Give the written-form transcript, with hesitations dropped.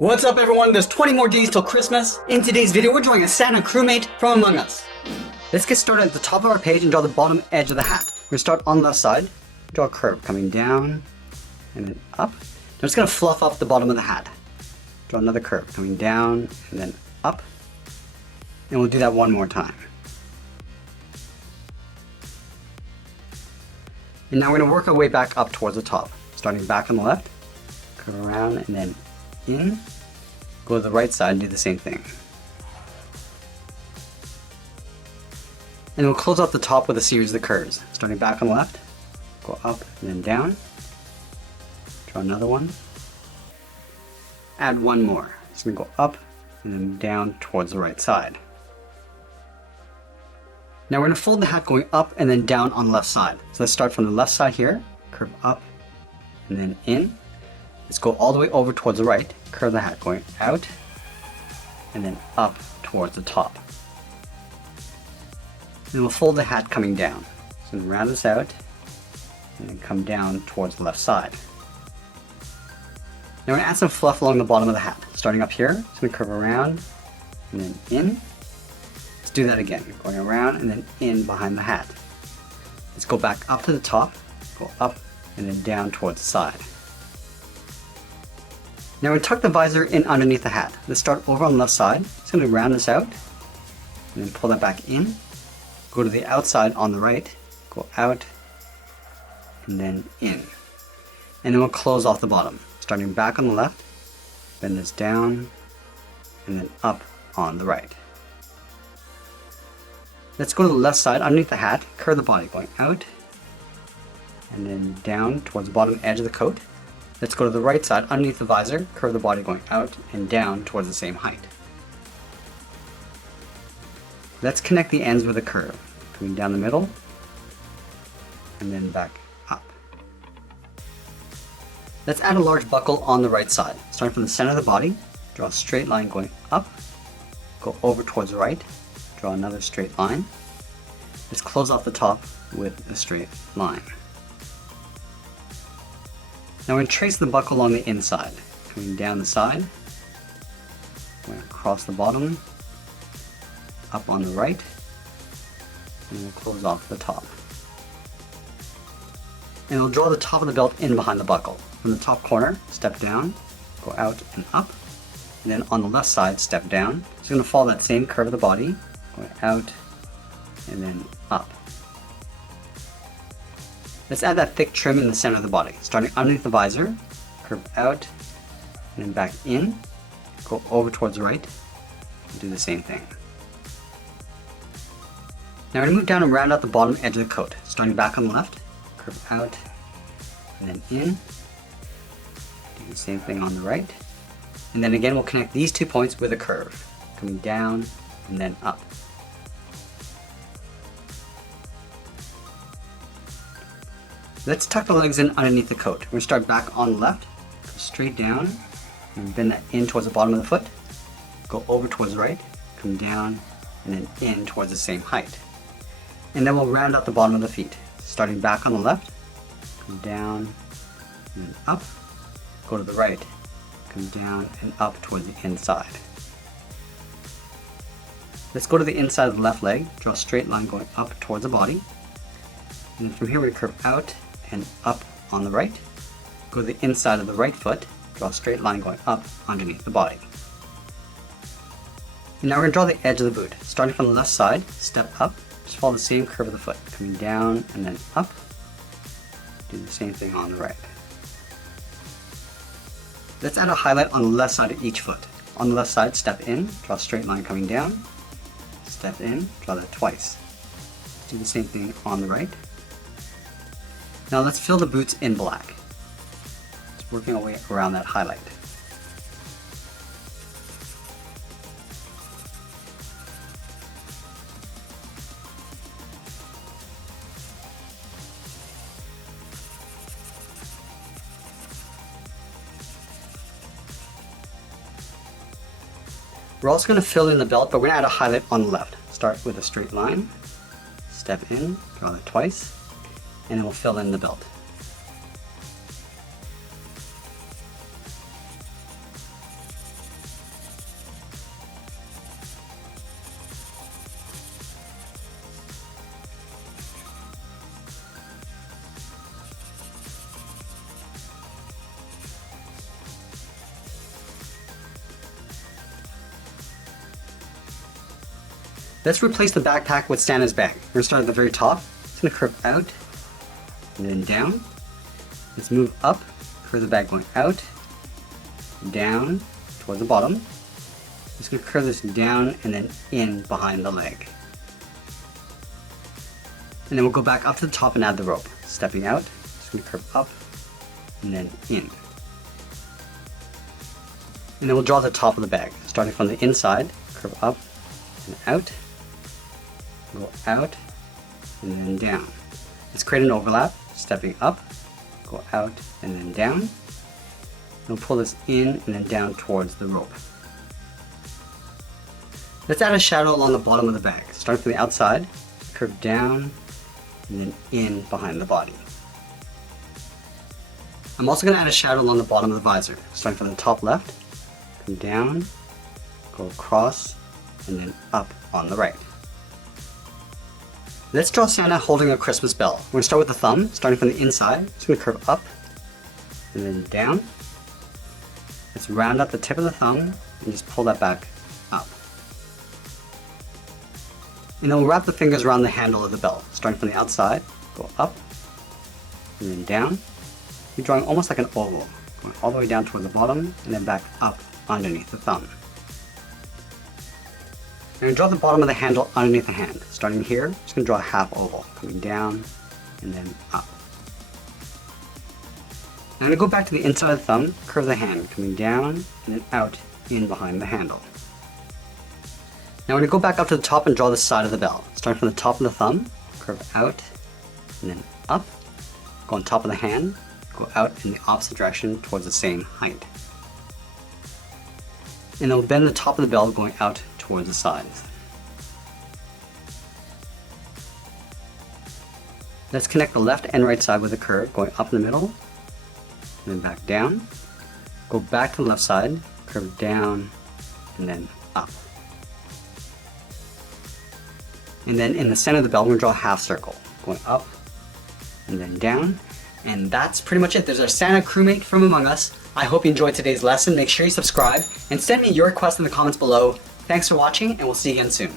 What's up everyone, there's 20 more days till Christmas. In today's video we're drawing a Santa crewmate from Among Us. Let's get started at the top of our page and draw the bottom edge of the hat. We're going to start on the left side, draw a curve coming down and then up. I'm just going to fluff up the bottom of the hat. Draw another curve coming down and then up. And we'll do that one more time. And now we're going to work our way back up towards the top. Starting back on the left, curve around and then in, go to the right side and do the same thing. And we'll close out the top with a series of curves. Starting back on the left, go up and then down, draw another one, add one more. It's going to go up and then down towards the right side. Now we're going to fold the hat going up and then down on the left side. So let's start from the left side here, curve up and then in. Let's go all the way over towards the right, curve the hat going out, and then up towards the top. Then we'll fold the hat coming down. So round this out, and then come down towards the left side. Now we're going to add some fluff along the bottom of the hat. Starting up here, it's going to curve around, and then in. Let's do that again, going around and then in behind the hat. Let's go back up to the top, go up, and then down towards the side. Now we tuck the visor in underneath the hat. Let's start over on the left side. It's going to round this out, and then pull that back in. Go to the outside on the right, go out, and then in. And then we'll close off the bottom. Starting back on the left, bend this down, and then up on the right. Let's go to the left side underneath the hat, curve the body going out, and then down towards the bottom edge of the coat. Let's go to the right side underneath the visor, curve the body going out and down towards the same height. Let's connect the ends with a curve, coming down the middle and then back up. Let's add a large buckle on the right side. Starting from the center of the body, draw a straight line going up, go over towards the right, draw another straight line. Let's close off the top with a straight line. Now we're going to trace the buckle along the inside, coming down the side, going across the bottom, up on the right, and we'll close off the top. And we'll draw the top of the belt in behind the buckle. From the top corner, step down, go out and up, and then on the left side, step down. So we're going to follow that same curve of the body, going out and then up. Let's add that thick trim in the center of the body. Starting underneath the visor, curve out, and then back in, go over towards the right, and do the same thing. Now we're going to move down and round out the bottom edge of the coat. Starting back on the left, curve out, and then in, do the same thing on the right. And then again we'll connect these 2 points with a curve, coming down and then up. Let's tuck the legs in underneath the coat. We're going to start back on the left, go straight down, and bend that in towards the bottom of the foot, go over towards the right, come down, and then in towards the same height. And then we'll round out the bottom of the feet. Starting back on the left, come down, and then up, go to the right, come down and up towards the inside. Let's go to the inside of the left leg, draw a straight line going up towards the body. And then from here we curve out and up on the right. Go to the inside of the right foot, draw a straight line going up underneath the body. And now we're going to draw the edge of the boot. Starting from the left side, step up, just follow the same curve of the foot, coming down and then up. Do the same thing on the right. Let's add a highlight on the left side of each foot. On the left side, step in, draw a straight line coming down, step in, draw that twice. Do the same thing on the right. Now let's fill the boots in black. Just working our way around that highlight. We're also going to fill in the belt, but we're going to add a highlight on the left. Start with a straight line, step in, draw that twice, and then we'll fill in the belt. Let's replace the backpack with Santa's bag. We're going to start at the very top. It's going to curve out and then down. Let's move up, curve the bag going out, down towards the bottom. Just going to curve this down and then in behind the leg. And then we'll go back up to the top and add the rope. Stepping out, just going to curve up and then in. And then we'll draw the top of the bag, starting from the inside, curve up and out, go out and then down. Let's create an overlap, stepping up, go out and then down. And we'll pull this in and then down towards the rope. Let's add a shadow along the bottom of the bag, starting from the outside, curve down and then in behind the body. I'm also going to add a shadow along the bottom of the visor, starting from the top left, come down, go across, and then up on the right. Let's draw Santa holding a Christmas bell. We're going to start with the thumb, starting from the inside. It's going to curve up and then down. Let's round up the tip of the thumb and just pull that back up. And then we'll wrap the fingers around the handle of the bell, starting from the outside, go up and then down. You're drawing almost like an oval, going all the way down toward the bottom and then back up underneath the thumb. I'm going to draw the bottom of the handle underneath the hand. Starting here, I'm just going to draw a half oval, coming down and then up. I'm going to go back to the inside of the thumb, curve the hand, coming down and then out in behind the handle. Now we're going to go back up to the top and draw the side of the bell. Starting from the top of the thumb, curve out and then up, go on top of the hand, go out in the opposite direction towards the same height. And then we'll bend the top of the bell going out towards the sides. Let's connect the left and right side with a curve going up in the middle, and then back down. Go back to the left side, curve down, and then up. And then in the center of the bell, we're going to draw a half circle, going up and then down. And that's pretty much it. There's our Santa crewmate from Among Us. I hope you enjoyed today's lesson. Make sure you subscribe and send me your requests in the comments below. Thanks for watching, and we'll see you again soon.